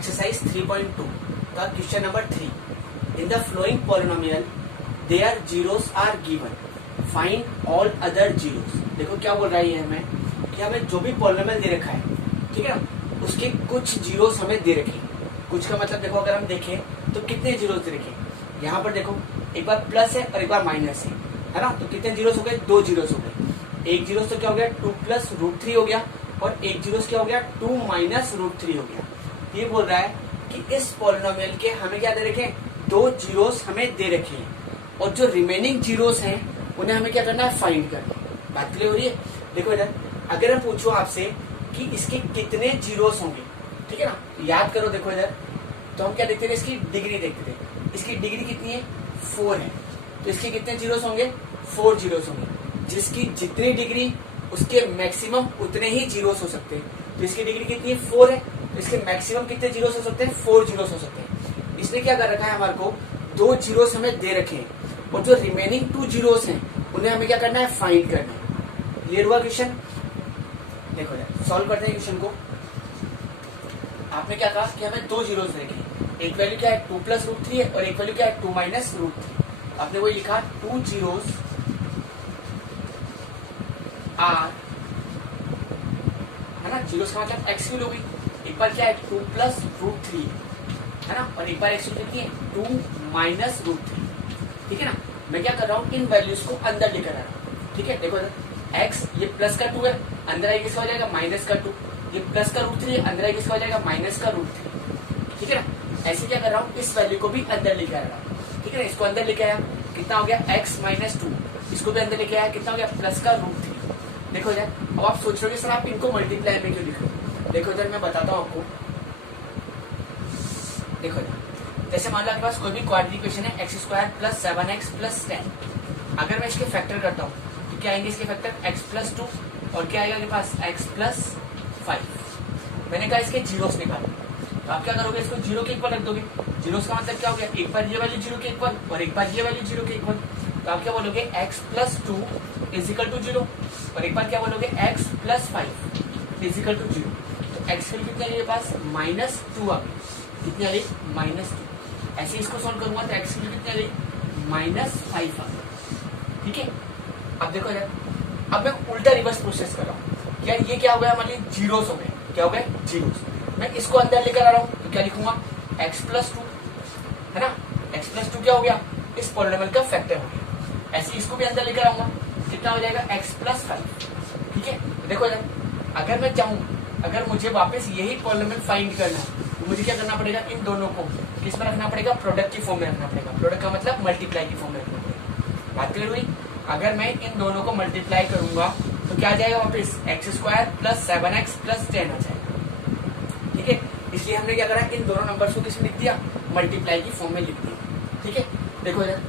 Exercise 3.2 का question number 3। In the following polynomial their zeros are given, find all other zeros. देखो क्या बोल रहा है हमें कि हमें जो भी पॉलिनोमियल दे रखा है, ठीक है ना, उसके कुछ जीरोस हमें दे रखे। कुछ का मतलब देखो, अगर हम देखें तो कितने जीरोस दे रखे। यहाँ पर देखो एक बार प्लस है और एक बार माइनस है ना। तो कितने जीरोस हो गए? 2 जीरोस हो गए। एक जीरोस तो क्या हो गया? 2 + √3 हो गया, और एक जीरोस क्या हो गया? 2 - √3 हो गया। ये बोल रहा है कि इस पॉलिनोमियल के हमें क्या दे रखे? 2 जीरोस हमें दे रखे हैं, और जो रिमेनिंग जीरोस हैं उन्हें हमें क्या करना है? फाइंड करना है। बात क्लियर हो रही है? देखो इधर, अगर मैं पूछूं आपसे कि इसके कितने जीरोस होंगे, ठीक है ना, याद करो। देखो इधर तो हम क्या देखते थे? इसकी डिग्री देखते थे। इसकी डिग्री कितनी है? 4 है। तो इसके कितने जीरोस होंगे? 4 जीरोस होंगे। जिसकी जितनी डिग्री उसके मैक्सिमम उतने ही जीरोस हो सकते हैं। तो इसकी डिग्री कितनी है? 4 है। तो इसके मैक्सिमम कितने जीरोस हो सकते हैं? 4 जीरोस हो सकते हैं। इसने क्या कर रखा है? हमारे को 2 जीरोस हमें दे रखे हैं, और जो रिमेनिंग 2 जीरोस हैं उन्हें हमें क्या करना है? फाइंड करना है। क्लियर हुआ क्वेश्चन? देखो यार, सॉल्व करते हैं क्वेश्चन को। आपने क्या कहा कि हमें 2 जीरोस देखे। एक वैल्यू क्या है? 2 + √3 है, और एक वैल्यू क्या है? 2 - √3। आपने वही लिखा, 2 जीरोस आर, है ना। जीरोस का मतलब एक्स वैल्यू होगी। एक बार क्या है? 2 + √3 है ना, और एक बार एक्स वैल्यू कितनी है? 2 - √3। ठीक है ना। मैं क्या कर रहा हूँ? इन वैल्यूज को अंदर लेकर आ रहा हूँ। ठीक है, देखो एक्स, ये प्लस का 2 है, अंदर आएगा किसका हो जाएगा? माइनस का 2। ये प्लस का √3 है, अंदर आएगा किसका हो जाएगा? माइनस का √3। ठीक है ना। ऐसे क्या कर रहा हूँ? इस वैल्यू को भी अंदर लेके आ रहा हूँ। ठीक है ना। इसको अंदर लेके आया, कितना हो गया? x - 2। इसको भी अंदर लेके आया, कितना हो गया? प्लस का √3। देखो इधर, अब आप सोच रहे हो सर आप इनको मल्टीप्लाई में क्यों लिख रहे हो? देखो इधर मैं बताता हूँ आपको। देखो इधर, जैसे मान लो आपके पास कोई भी क्वाड्रेटिक इक्वेशन है, x² + 7x + 10। अगर मैं इसके फैक्टर करता हूँ तो क्या आएंगे इसके फैक्टर? x + 2, और क्या आएगा आपके पास? x + 5। मैंने कहा इसके जीरोस निकालो, तो आप क्या करोगे? इसको जीरो के इक्वल रख दोगे। जीरोस का मतलब क्या हो गया? एक बार ये वैल्यू जीरो के इक्वल, और एक बार ये वैल्यू जीरो के इक्वल। तो आप क्या बोलोगे? x + 2 = 0, और एक बार क्या बोलोगे? x + 5 = 0। तो x वैल्यू कितनी आ गई पास? -2 आ गई। कितनी आ गई? -2। ऐसे इसको सॉल्व करूंगा तो x वैल्यू कितनी आ गई? -5 आ गई। ठीक है। अब देखो यार, अब मैं उल्टा रिवर्स प्रोसेस कर रहा हूँ। यार ये क्या हो गया? हमारे जीरोस हो गए। क्या हो गए? जीरोस। मैं इसको अंदर लेकर आ रहा हूँ तो क्या लिखूंगा? x + 2, है ना। x + 2 क्या हो गया? इस पॉलिनोमियल का फैक्टर हो गया। ऐसे इसको भी अंदर लेकर आऊंगा, कितना हो जाएगा? x + 5। ठीक है। देखो यार, अगर मैं चाहूँ, अगर मुझे वापस यही पॉलिनोमियल फाइंड करना है तो मुझे क्या करना पड़ेगा? इन दोनों को किस में रखना पड़ेगा? प्रोडक्ट की फॉर्म में रखना पड़ेगा। प्रोडक्ट का मतलब मल्टीप्लाई की फॉर्म में रखना पड़ेगा। बात क्लियर हुई? अगर मैं इन दोनों को मल्टीप्लाई करूंगा तो क्या आ जाएगा वापस? x² + 7x + 10 आ जाएगा। ठीक है। इसलिए हमने क्या करा? इन दोनों नंबर्स को किसमें लिख दिया? मल्टीप्लाई की फॉर्म में लिख दिया। ठीक है। देखो इधर,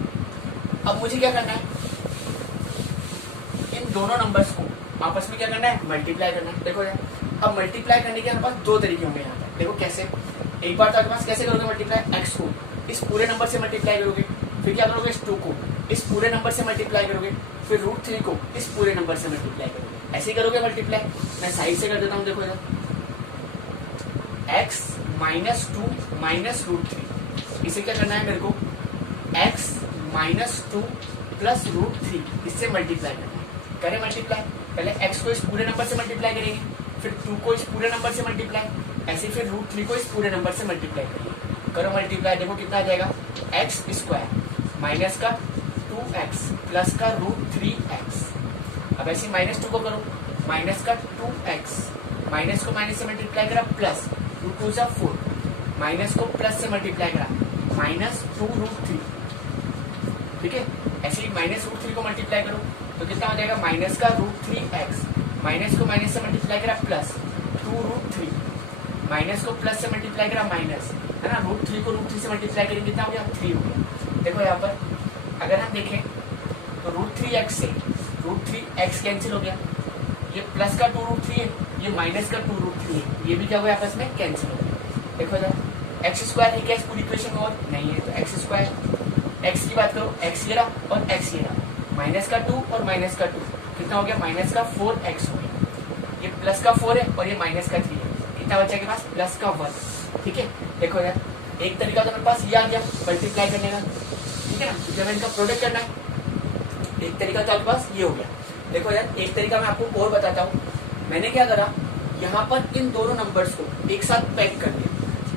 अब मुझे क्या करना है? इन दोनों नंबर्स को आपस में क्या करना है? मल्टीप्लाई करना है। देखो यार, अब मल्टीप्लाई करने के हमारे पास 2 तरीके होंगे यहाँ पर। देखो कैसे। एक बार तो आपके पास कैसे करोगे मल्टीप्लाई? x को इस पूरे नंबर से मल्टीप्लाई करोगे, फिर क्या करोगे? इस 2 को इस पूरे नंबर से मल्टीप्लाई करोगे, फिर √3 को इस पूरे नंबर से मल्टीप्लाई करोगे। ऐसे ही करोगे मल्टीप्लाई। मैं साइड से कर देता हूँ। देखो इधर, x - 2 - √3, इसे क्या करना है मेरे को? x - 2 + √3, इससे मल्टीप्लाई करना है। करें मल्टीप्लाई। पहले x को इस पूरे नंबर से मल्टीप्लाई करेंगे, फिर 2 को इस पूरे नंबर से मल्टीप्लाई, ऐसे फिर √3 को इस पूरे नंबर से मल्टीप्लाई करेंगे। करो मल्टीप्लाई। देखो कितना आ जाएगा? x² माइनस का 2x प्लस का √3x। अब ऐसे -2 को करो, माइनस का 2x, माइनस को माइनस से मल्टीप्लाई करा, प्लस 2 × 2 = 4, माइनस को प्लस से मल्टीप्लाई करा, -2√3। ठीक है। ऐसे ही -√3 को मल्टीप्लाई करो तो कितना हो जाएगा? माइनस का √3x, माइनस को माइनस से मल्टीप्लाई करा, प्लस 2√3, माइनस को प्लस से मल्टीप्लाई करा, माइनस, है ना। √3 को √3 से मल्टीप्लाई करेंगे, कितना हो गया? 3 हो गया। देखो यहाँ पर अगर हम देखें तो √3x से √3x कैंसिल हो गया। ये प्लस का 2√3 है, ये माइनस का 2√3 है, ये भी क्या हुआ? आपस में कैंसिल हो गया। देखो इधर x² है क्या इस पूरी इक्वेशन में? और नहीं है, तो x², x की बात करो, x ये रहा और x ये रहा, माइनस का 2 और माइनस का 2, कितना हो गया? माइनस का 4x हो गया। ये प्लस का 4 है और ये माइनस का 3 है, कितना बचा के पास? प्लस का 1। ठीक है, देखो यार एक तरीका तो मेरे पास ये आ गया मल्टीप्लाई करने का, ठीक है ना, जब इनका प्रोडक्ट करना है। एक तरीका तो आपके पास ये हो गया। देखो यार एक तरीका मैं आपको और बताता हूँ। मैंने क्या करा, यहाँ पर इन दोनों नंबर्स को एक साथ पैक कर दिया,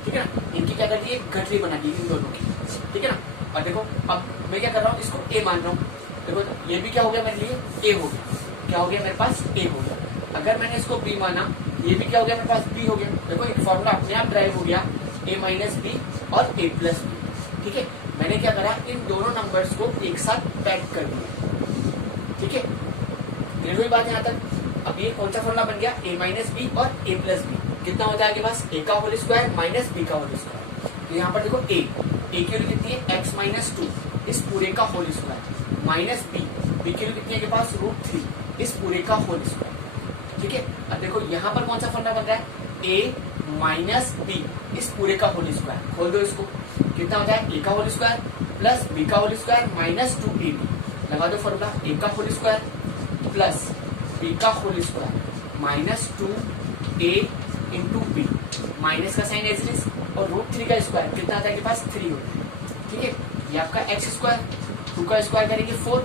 ठीक है ना, इनकी क्या कर दी, एक गठरी बना दी इन दोनों की, ठीक है ना। और देखो अब मैं क्या कर रहा हूँ, इसको ए मान रहा हूँ। देखो ये भी क्या हो गया मेरे लिए, ए हो गया, क्या हो गया मेरे पास, ए हो गया। अगर मैंने इसको बी माना, ये भी क्या हो गया मेरे पास, बी हो गया। देखो एक फॉर्मूला अपने आप ड्राइव हो गया, ए माइनस बी और ए प्लस बी, ठीक है। मैंने क्या करा, इन दोनों नंबर्स को एक साथ पैक कर दिया, ठीक है। क्लियर हुई बात यहाँ तक। अब ये कौन सा फॉर्मूला बन गया, ए माइनस बी और ए प्लस बी, कितना होता है आपके पास, ए का होल स्क्वायर माइनस बी का होल स्क्वायर। तो यहाँ पर देखो ए की वैल्यू कितनी है, एक्स माइनस 2 इस पूरे का होल स्क्वायर माइनस बी की वैल्यू कितनी है के पास, √3 इस पूरे का होल स्क्वायर, ठीक है। अब देखो यहाँ पर कौन सा फॉर्मूला बन रहा है, ए माइनस बी इस पूरे का होल स्क्वायर, खोल दो इसको, कितना होता है, ए का होल स्क्वायर प्लस बी का होल स्क्वायर माइनस 2ab, लगा दो फॉर्मूला, ए का होल स्क्वायर प्लस बी का whole square minus 2a into B, minus का साइन एज इट इज, और √3 का स्क्वायर कितना आता है के पास, 3 होता है, ठीक है। ये आपका एक्स स्क्वायर, 2 का स्क्वायर करेंगे 4,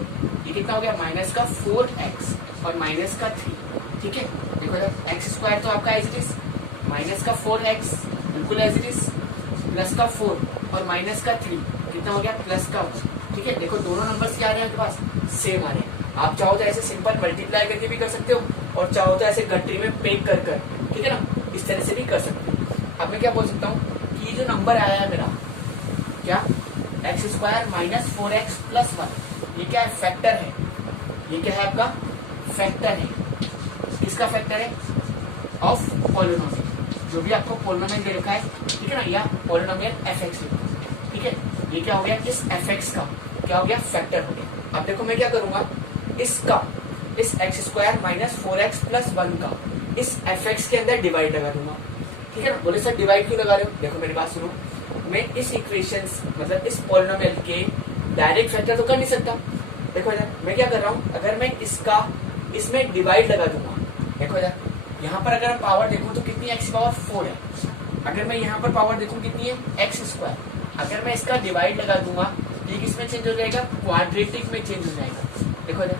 ये कितना हो गया, माइनस का 4x और माइनस का 3, ठीक है। देखो एक्स स्क्वायर तो आपका एज इट इज, माइनस का 4x बिल्कुल एज इट इज, प्लस का 4 और माइनस का 3 कितना हो गया, प्लस का 1, ठीक है। देखो दोनों नंबर्स क्या आ रहे हैं आपके पास, सेम आ रहे हैं। आप चाहो तो ऐसे सिंपल मल्टीप्लाई करके भी कर सकते हो, और चाहो तो ऐसे गठरी में पेक कर कर, ठीक है ना, इस तरह से भी कर सकते हो। अब मैं क्या बोल सकता हूँ कि ये जो नंबर आया है मेरा, क्या, x square minus 4x plus 1, ये क्या है, फैक्टर है। ये क्या है आपका, फैक्टर है। किसका फैक्टर है, ऑफ पॉलिनोमियल, जो भी आपको पॉलिनोमियल दे रखा है, ठीक है ना, या पॉलिनोमियल fx, ठीक है। ये क्या हो गया, इस fx का क्या हो गया, फैक्टर हो गया। अब देखो मैं क्या करूंगा, इसका, इस x square minus 4x plus 1 का इस fx के अंदर डिवाइड लगा दूंगा, ठीक है ना। बोले सर डिवाइड क्यों लगा रहे हो, देखो मेरी बात सुनो, मैं इस इक्वेशंस मतलब इस पॉलिनोमियल के डायरेक्ट फैक्टर तो कर नहीं सकता। देखो यार मैं क्या कर रहा हूँ, अगर मैं इसका इसमें डिवाइड लगा दूंगा, देखो यार यहाँ पर अगर पावर देखूं तो कितनी, x पावर 4 है। अगर मैं यहाँ पर पावर देखूं कितनी है, एक्स स्क्वायर, अगर मैं इसका डिवाइड लगा दूंगा, ये किसमें चेंज हो जाएगा, क्वाड्रेटिक में चेंज हो जाएगा। देखो यार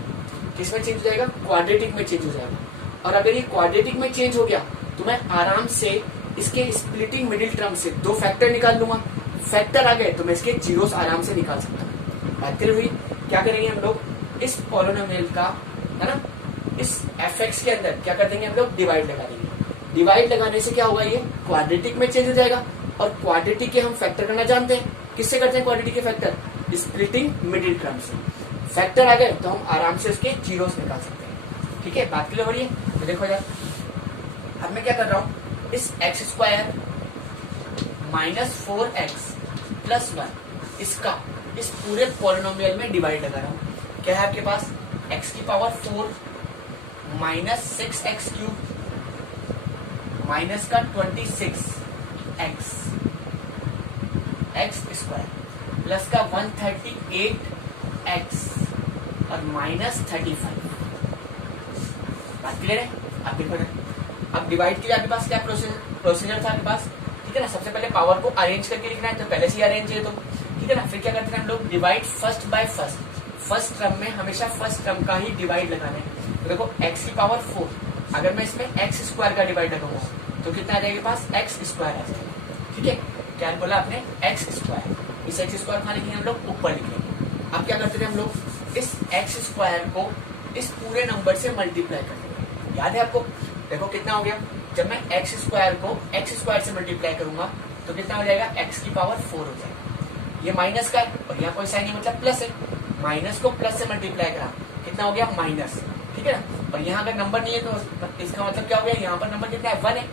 किसमें चेंज हो जाएगा, क्वाड्रेटिक में चेंज हो जाएगा। और अगर ये क्वाड्रेटिक में चेंज हो गया तो मैं आराम से इसके स्प्लिटिंग मिडिल टर्म से 2 फैक्टर निकाल लूंगा। फैक्टर आ गए तो मैं इसके जीरोस आराम से निकाल सकता हूँ। बात क्लियर हुई। क्या करेंगे हम लोग, इस पॉलिनोमियल का, है ना, इस fx के अंदर क्या कर देंगे हम लोग, डिवाइड लगा देंगे। डिवाइड लगाने से क्या होगा, ये क्वाड्रेटिक में चेंज हो जाएगा। और क्वाड्रेटिक के हम फैक्टर करना जानते हैं, किससे करते हैं क्वाड्रेटिक के फैक्टर, स्प्लिटिंग मिडिल टर्म से। फैक्टर आ गए तो हम आराम से उसके जीरोस निकाल सकते हैं, ठीक है। बात क्लियर हो रही है। तो देखो यार अब मैं क्या कर रहा हूँ, इस x square minus 4x plus 1 इसका इस पूरे पॉलिनोमियल में डिवाइड लगा रहा हूँ। क्या है आपके पास, x की power 4 minus 6x cube minus का 26x एक्स स्क्वायर प्लस का 138x और माइनस 35। बात क्लियर है। आप देखो अब डिवाइड के लिए आपके पास क्या प्रोसीजर था आपके पास, ठीक है ना। सबसे पहले पावर को अरेंज करके लिखना है, तो पहले से ही अरेंज है तो ठीक है ना। फिर क्या करते हैं हम लोग, divide first by first. First term में हमेशा फर्स्ट टर्म का ही डिवाइड लगाना है। तो देखो x की पावर 4, अगर मैं इसमें एक्स स्क्वायर का डिवाइड लगाऊंगा तो कितना आ जाएगा पास, एक्स स्क्वायर आ जाएगा, ठीक है। क्या बोला आपने, एक्स स्क्वायर। इस एक्स स्क्वायर का लिखेंगे हम लोग ऊपर लिखेंगे। अब क्या करते थे हम लोग, इस एक्स स्क्वायर को इस पूरे नंबर से मल्टीप्लाई करते थे। याद है आपको, देखो कितना हो गया, जब मैं एक्स स्क्वायर को एक्स स्क्वायर से मल्टीप्लाई करूंगा तो कितना हो जाएगा, एक्स की पावर 4 हो जाएगा। ये माइनस का है और यहाँ कोई साइन नहीं, मतलब प्लस है। माइनस को प्लस से मल्टीप्लाई करा, कितना हो गया, माइनस, ठीक है ना। और यहाँ अगर नंबर नहीं है तो इसका मतलब क्या हो गया, यहाँ पर नंबर कितना है, 1 है।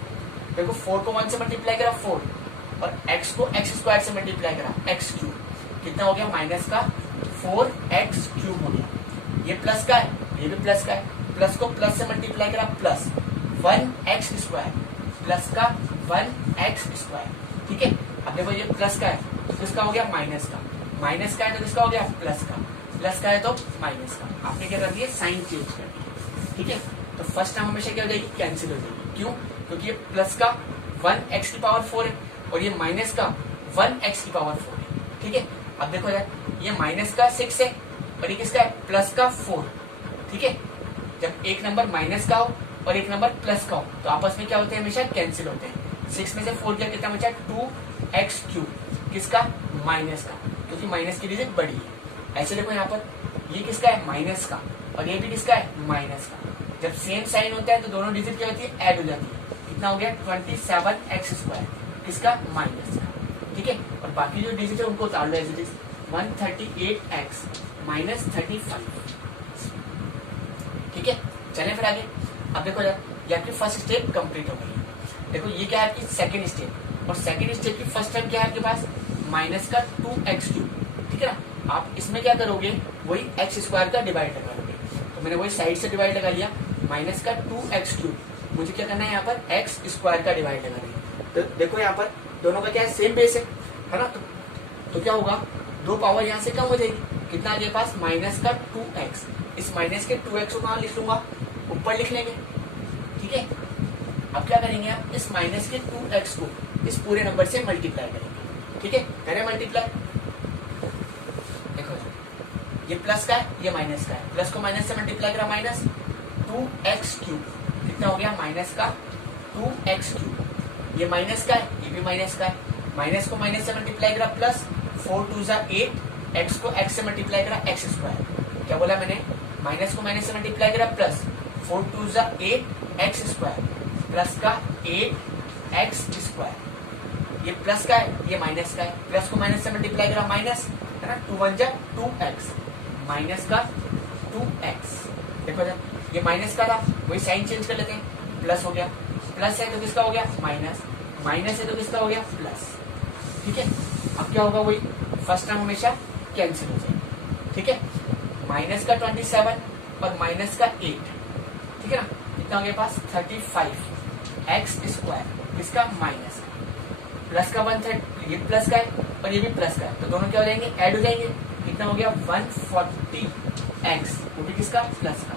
देखो 4 को 1 से मल्टीप्लाई करा 4, और x को एक्स स्क्वायर से मल्टीप्लाई करा एक्स क्यूब, कितना हो गया, माइनस का 4x क्यूब हो गया। ये प्लस का है, ये भी प्लस का है। प्लस को प्लस से मल्टीप्लाई करा प्लस 1x स्क्वायर प्लस का 1x स्क्वायर, ठीक है। अब देखो ये प्लस का है तो किसका हो गया, माइनस का। माइनस का है तो किसका हो गया, प्लस का। प्लस का है तो माइनस का। आपने क्या कर दिया, साइन चेंज कर दिया, ठीक है। तो फर्स्ट टर्म हमेशा क्या हो जाएगी, कैंसिल हो जाएगी। क्यों, क्योंकि ये प्लस का 1x की पावर 4 है, और ये माइनस का 1x की पावर 4 है। ठीक है, अब देखो यार ये माइनस का 6 है और ये किसका है, प्लस का 4। ठीक है, जब एक नंबर माइनस का हो और एक नंबर प्लस का हो तो आपस में क्या होते हैं, हमेशा कैंसिल होते हैं। 6 में से 4 क्या, कितना बचा, 2x3, किसका, माइनस का, क्योंकि माइनस की डिजिट बड़ी है। ऐसे देखो यहाँ पर ये किसका है, माइनस का, और ये भी किसका है, माइनस का। जब सेम साइन होता है तो दोनों डिजिट क्या होती है, ऐड हो जाती है। कितना हो गया, 27x², किसका, माइनस का। ठीक है, और बाकी जो डिजिट है उनको उतार लो as it is, 138x minus 35। ठीक है, चलें फिर आगे। अब देखो यार ये आपकी फर्स्ट स्टेप कंप्लीट हो गई। देखो ये क्या है आपकी सेकंड स्टेप, और सेकंड स्टेप की फर्स्ट टर्म क्या है आपके पास, माइनस का 2x3। ठीक है ना, आप इसमें क्या करोगे, वही x² का डिवाइड लगा लोगे। तो मैंने वही साइड से डिवाइड लगा लिया, माइनस का 2x3। मुझे क्या करना है, यहाँ पर x² का डिवाइड लगा देंगे। तो देखो यहाँ पर दोनों का क्या है, सेम बेस है ना। तो क्या होगा, 2 पावर यहाँ से कम हो जाएगी, कितना आ गया पास, माइनस का 2x। इस माइनस के 2x को कहाँ लिख लूंगा, ऊपर लिख लेंगे। ठीक है, अब क्या करेंगे, आप इस माइनस के 2x को इस पूरे नंबर से मल्टीप्लाई करेंगे। ठीक है, करें मल्टीप्लाई। देखो ये प्लस का है, ये माइनस का है, प्लस को माइनस से मल्टीप्लाई करा, माइनस 2x3, कितना हो गया, माइनस का 2x3। ये माइनस का है, ये भी माइनस का है, माइनस को माइनस से मल्टीप्लाई करा, प्लस 4 2 8, x को x से मल्टीप्लाई करा, x²। क्या बोला मैंने, माइनस को माइनस से मल्टीप्लाई करा, प्लस 4 2 8, x², प्लस का 8x²। ये प्लस का है, ये माइनस का है, प्लस को माइनस से मल्टीप्लाई करा, माइनस है ना, 2 1 2x, माइनस का 2x। देखो जरा ये माइनस का था, वही साइन चेंज कर लेते हैं, प्लस हो गया, प्लस है तो किसका हो गया, माइनस, माइनस है तो किसका हो गया, प्लस। ठीक है, अब क्या होगा, वही फर्स्ट टर्म हमेशा कैंसिल हो जाएगी। ठीक है, माइनस का 27 और माइनस का 8, ठीक है ना, कितना हो गया पास, 35x², किसका, माइनस का, प्लस का 130, ये प्लस का है और ये भी प्लस का है, तो दोनों क्या हो जाएंगे, ऐड हो जाएंगे। कितना हो गया, 140x, वो भी किसका, प्लस का,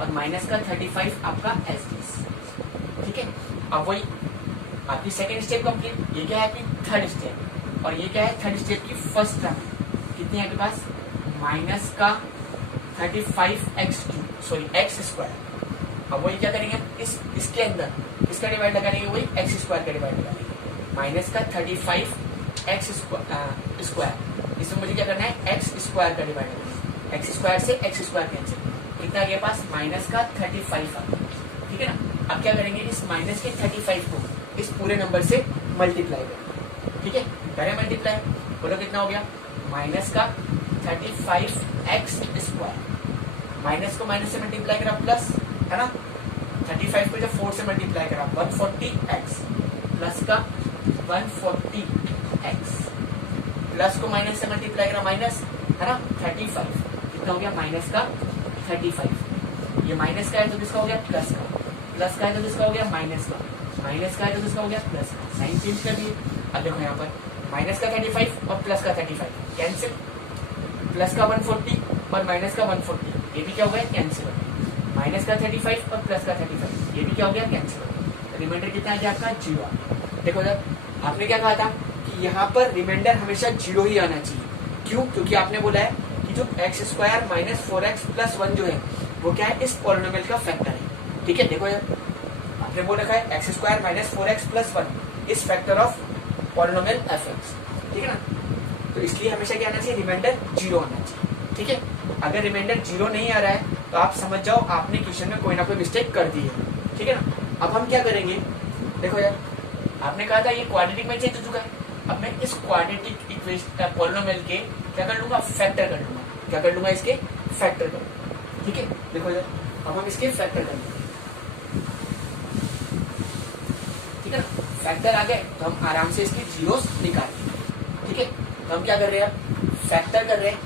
और माइनस का 35 आपका एस। ठीक है, अब वही आपकी सेकेंड स्टेप कंप्लीट। ये क्या है आपकी थर्ड स्टेप, और ये क्या है, थर्ड स्टेप की फर्स्ट टर्म। कितनी है आपके पास, माइनस का 35x², सॉरी x²। अब वही क्या करेंगे, इसके अंदर किसका डिवाइड लगा लेंगे, वही x² का डिवाइड लगा लेंगे, माइनस का 35x²। इसमें मुझे क्या करना है, x² का डिवाइड करना है, x² से x² कैंसिल, कितना गया पास, माइनस का 35 आ। ठीक है ना, अब क्या करेंगे, इस माइनस के 35 को इस पूरे नंबर से मल्टीप्लाई करेंगे। ठीक है, करें मल्टीप्लाई, बोलो कितना हो गया, माइनस का 35x², माइनस को माइनस से मल्टीप्लाई करा, प्लस है ना, 35 को जब 4 से मल्टीप्लाई करा, 140x, प्लस का 140x, प्लस को माइनस से मल्टीप्लाई करा, माइनस है ना 35, कितना हो गया, माइनस का 35। ये माइनस का है तो किसका हो गया, प्लस का, प्लस का है तो किसका हो गया, माइनस का, माइनस का है तो किसका हो गया, प्लस का। साइन चेंज कर दिए। अब देखो यहाँ पर माइनस का 35 और प्लस का 35 कैंसिल, प्लस का 140 और माइनस का 140, ये भी क्या हो गया, कैंसिल हो गया। माइनस का 35 और प्लस का 35, ये भी क्या हो गया, कैंसिल हो गया। रिमाइंडर कितना आ गया आपका, 0। देखो सर, आपने क्या कहा था कि यहाँ पर रिमाइंडर हमेशा 0 ही आना चाहिए। क्यों, क्योंकि आपने बोला है कि जो x² माइनस 4x प्लस 1 जो है वो क्या है, इस पॉलिनोमियल का फैक्टर है। ठीक है, देखो यार आपने बोल रखा है x² माइनस 4x प्लस 1 इस फैक्टर ऑफ पॉलिनोमियल fx। ठीक है ना, तो इसलिए हमेशा क्या आना चाहिए, रिमाइंडर 0 आना चाहिए। ठीक है, अगर रिमाइंडर 0 नहीं आ रहा है तो आप समझ जाओ आपने क्वेश्चन में कोई ना कोई मिस्टेक कर दी है। ठीक है ना, अब हम क्या करेंगे, देखो यार आपने कहा था ये क्वाड्रेटिक में चेंज हो चुका है, अब मैं इस क्वाड्रेटिक इक्वेशन पॉलिनोमियल के क्या कर लूंगा, फैक्टर कर लूंगा। क्या कर लूंगा, इसके फैक्टर कर लूंगा। ठीक है, देखो यार अब हम इसके फैक्टर कर लेंगे। ठीक है ना, फैक्टर आ गए तो हम आराम से इसकी जीरोस निकाल लेंगे। ठीक है, तो हम क्या कर रहे हैं, फैक्टर कर रहे हैं।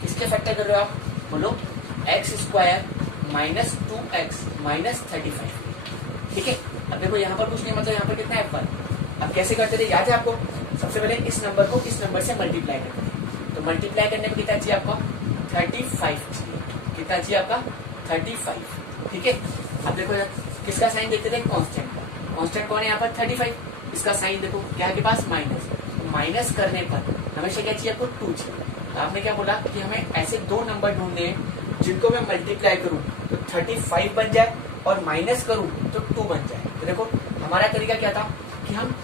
किसके फैक्टर कर रहे हो आप, बोलो, x² माइनस 2x माइनस 35। ठीक है, अब देखो यहाँ पर कुछ नहीं, मतलब यहाँ पर कितना है, 1। अब कैसे करते थे, याद है आपको, सबसे पहले इस नंबर को इस नंबर से मल्टीप्लाई करते थे। तो मल्टीप्लाई करने में कितना चाहिए आपको, 35 चाहिए। कितना चाहिए आपका, 35। ठीक है, अब देखो यार किसका साइन देखते थे, कांस्टेंट का। कांस्टेंट कौन है यहाँ पर, 35। इसका साइन देखो क्या है के पास माइनस, माइनस करने पर हमेशा क्या चाहिए आपको 2 चाहिए। तो आपने क्या बोला कि हमें ऐसे दो नंबर ढूंढने हैं जिनको मैं मल्टीप्लाई करूं तो 35 बन जाए और माइनस करूं तो 2 बन जाए। तो देखो हमारा तरीका क्या था कि हम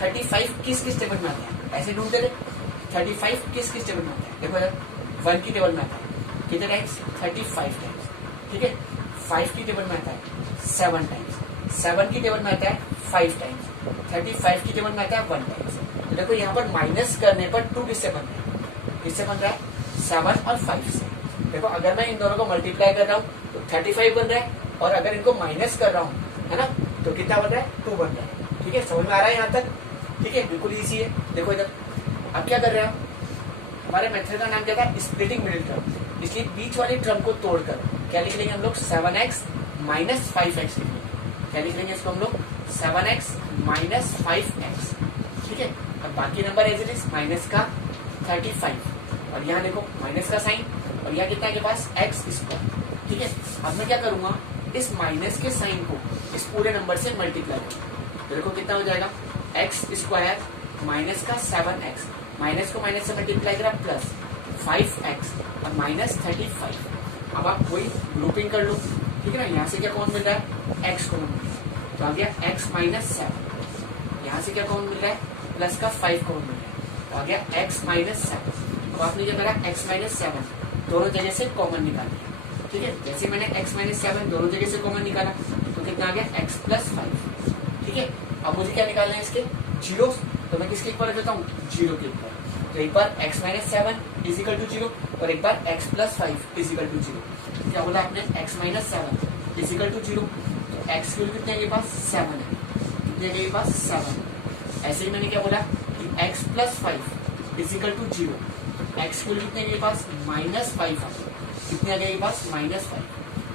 35 किस टेबल में आते हैं ऐसे ढूंढते थे। 35 किस टेबल में आता है, देखो इधर 1 की टेबल में आता है कितने टाइम्स, 35 टाइम्स, ठीक है। 5 की टेबल में आता है 7 टाइम्स, 7 की टेबल में आता है 5 टाइम्स, 35 की टेबल में आता है 1 टाइम्स। तो देखो यहाँ पर माइनस करने पर 2 किससे बन रहा है, किससे बन रहा है, 7 और 5 से। देखो अगर मैं इन दोनों को मल्टीप्लाई कर रहा हूँ तो 35 बन रहा है, और अगर इनको माइनस कर रहा हूँ है ना तो कितना बन रहा है, 2 बन रहा है। ठीक है, समझ में आ रहा है यहाँ तक, ठीक है, बिल्कुल इजी है। देखो इधर अब क्या कर रहे हैं हम, हमारे मेथड का नाम क्या था, स्प्लिटिंग मिडिल टर्म, इसलिए बीच वाली टर्म को तोड़कर क्या लिख लेंगे हम लोग, 7x माइनस 5x लिख लेंगे। क्या लिख लेंगे इसको हम लोग, 7x माइनस 5x, ठीक है। अब बाकी number as it is, minus का 35 और यहाँ देखो माइनस का साइन, और यहाँ कितना है के पास x स्क्वायर, ठीक है। अब मैं क्या करूंगा, इस माइनस के साइन को इस पूरे नंबर से मल्टीप्लाई करूंगा, तो देखो कितना हो जाएगा, x स्क्वायर माइनस का 7x, माइनस को माइनस से मल्टीप्लाई करा प्लस 5x और माइनस 35। अब आप कोई ग्रुपिंग कर लो, ठीक है ना। यहाँ से क्या कॉमन मिल रहा है, x कॉमन मिल रहा है, तो आ गया x माइनस 7। यहाँ से क्या कॉमन मिल रहा है, प्लस का 5 कॉमन मिल रहा है, तो आ गया x माइनस 7। अब आपने क्या करा, x माइनस 7 दोनों जगह से कॉमन निकाल लिया, ठीक है। जैसे मैंने x माइनस 7 दोनों जगह से कॉमन निकाला तो कितना आ गया, x प्लस 5, ठीक है। अब मुझे क्या निकालना है, इसके जीरो, तो मैं किसके ऊपर रख देता हूँ, 0 के ऊपर। तो एक बार x माइनस 7 इजिकल टू 0 और एक बार x प्लस 5 इजिकल टू 0। क्या बोला आपने, x माइनस 7 इजिकल टू 0, तो x की कितने के पास 7 है, कितने के पास 7। ऐसे ही मैंने क्या बोला कि x प्लस 5 इजिकल टू 0, तो x की कितने के पास माइनस 5 है, कितने आ गए के पास माइनस 5।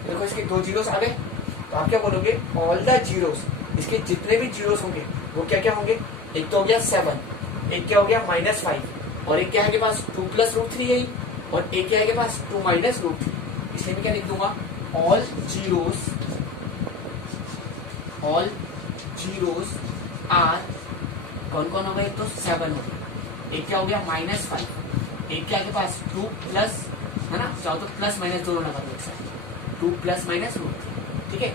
देखो इसके दो जीरोस आ गए, तो आप क्या बोलोगे, ऑल द जीरोस, इसके जितने भी जीरोस होंगे वो क्या क्या होंगे, एक तो हो गया 7, एक क्या हो गया माइनस 5, और एक क्या है के पास 2 प्लस रूट 3 यही, और एक क्या है के पास 2 माइनस रूट 3। इसलिए मैं क्या लिख दूंगा, ऑल जीरोस आर, कौन कौन हो गए, तो 7 हो गए, एक क्या हो गया माइनस 5, एक क्या है के पास 2 प्लस, है ना, चाहो तो प्लस माइनस दोनों लगा दो एक साथ, 2 प्लस माइनस रूट 3, ठीक है।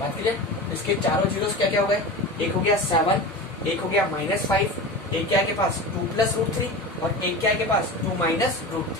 बात क्लियर। इसके चारों जीरोस क्या क्या हो गए, एक हो गया 7, एक हो गया माइनस 5, एक क्या है के पास 2 प्लस रूट 3 और एक क्या है के पास 2 माइनस रूट 3।